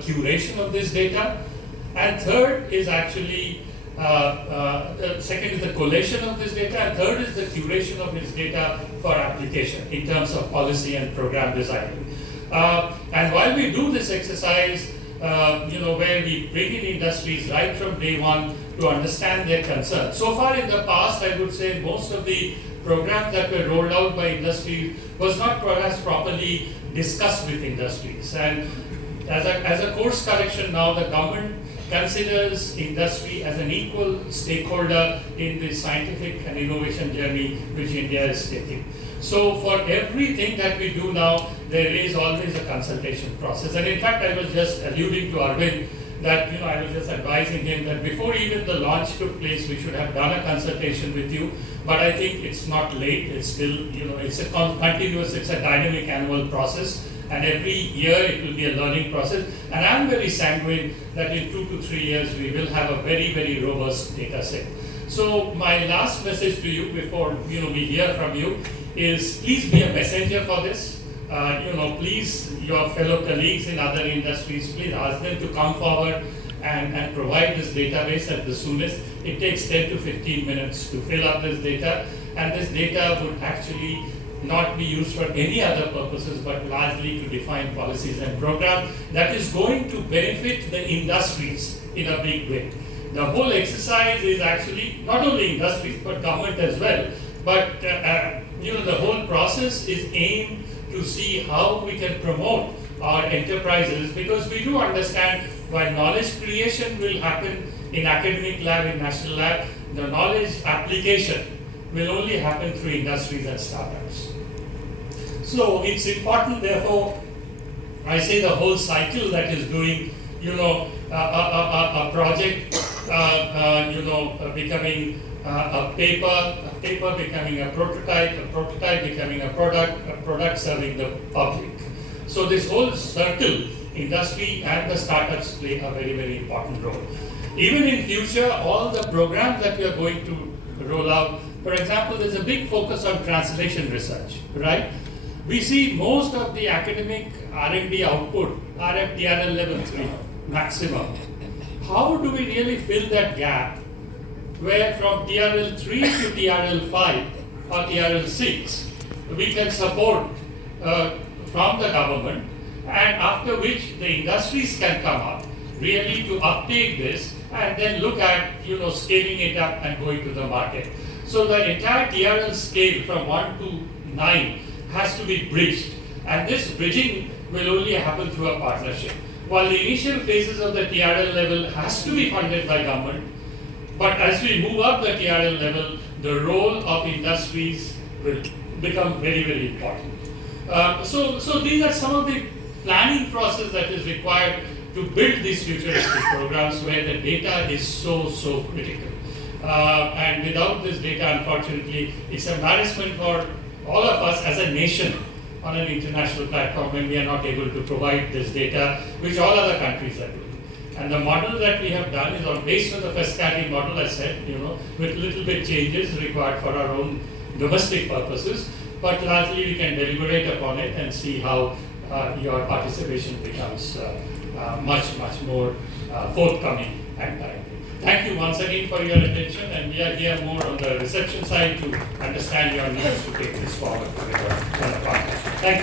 curation of this data, and third is actually second is the collation of this data, and third is the curation of this data for application in terms of policy and program designing. And while we do this exercise, where we bring in industries right from day one to understand their concerns. So far in the past, I would say most of the programs that were rolled out by industry was not perhaps properly discussed with industries. And as a course correction now, the government considers industry as an equal stakeholder in the scientific and innovation journey which India is taking. So for everything that we do now, there is always a consultation process. And in fact, I was just alluding to Arvind that I was just advising him that before even the launch took place, we should have done a consultation with you. But I think it's not late. It's still, it's a continuous, it's a dynamic annual process. And every year it will be a learning process. And I'm very sanguine that in 2 to 3 years we will have a very, very robust data set. So my last message to you before we hear from you is please be a messenger for this. Please, your fellow colleagues in other industries, please ask them to come forward and provide this database at the soonest. It takes 10 to 15 minutes to fill up this data, and this data would actually not be used for any other purposes but largely to define policies and programs that is going to benefit the industries in a big way. The whole exercise is actually not only industries but government as well, but the whole process is aimed to see how we can promote our enterprises, because we do understand while knowledge creation will happen in academic lab, in national lab, the knowledge application will only happen through industries and startups. So it's important, therefore, I say the whole cycle that is doing, a project, becoming a paper becoming a prototype becoming a product serving the public. So this whole circle, industry and the startups play a very, very important role. Even in future, all the programs that we are going to roll out, for example, there's a big focus on translation research, right? We see most of the academic R&D output are at TRL level 3 maximum. How do we really fill that gap where from TRL 3 to TRL 5 or TRL 6 we can support from the government, and after which the industries can come up really to uptake this and then look at scaling it up and going to the market. So the entire TRL scale from 1 to 9 has to be bridged, and this bridging will only happen through a partnership. While the initial phases of the TRL level has to be funded by government, but as we move up the TRL level, the role of industries will become very, very important. So these are some of the planning process that is required to build these futuristic programs where the data is so critical. And without this data, unfortunately, it's embarrassment for all of us as a nation on an international platform when we are not able to provide this data, which all other countries are doing. And the model that we have done is based on the FICCI model, I said, with little bit changes required for our own domestic purposes, but largely we can deliberate upon it and see how your participation becomes much more forthcoming and timely. Thank you once again for your attention, and we are here more on the reception side to understand your needs to take this forward with our partnership. Thank you.